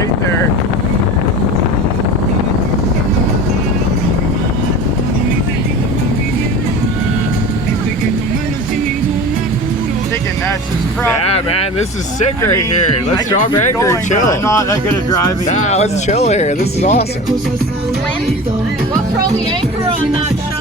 right there. Thinking that's just Yeah, man, this is sick right here. Let's drop anchor and chill. I'm not that good at driving. Nah, let's chill here. This is awesome. We'll throw the anchor on that shot.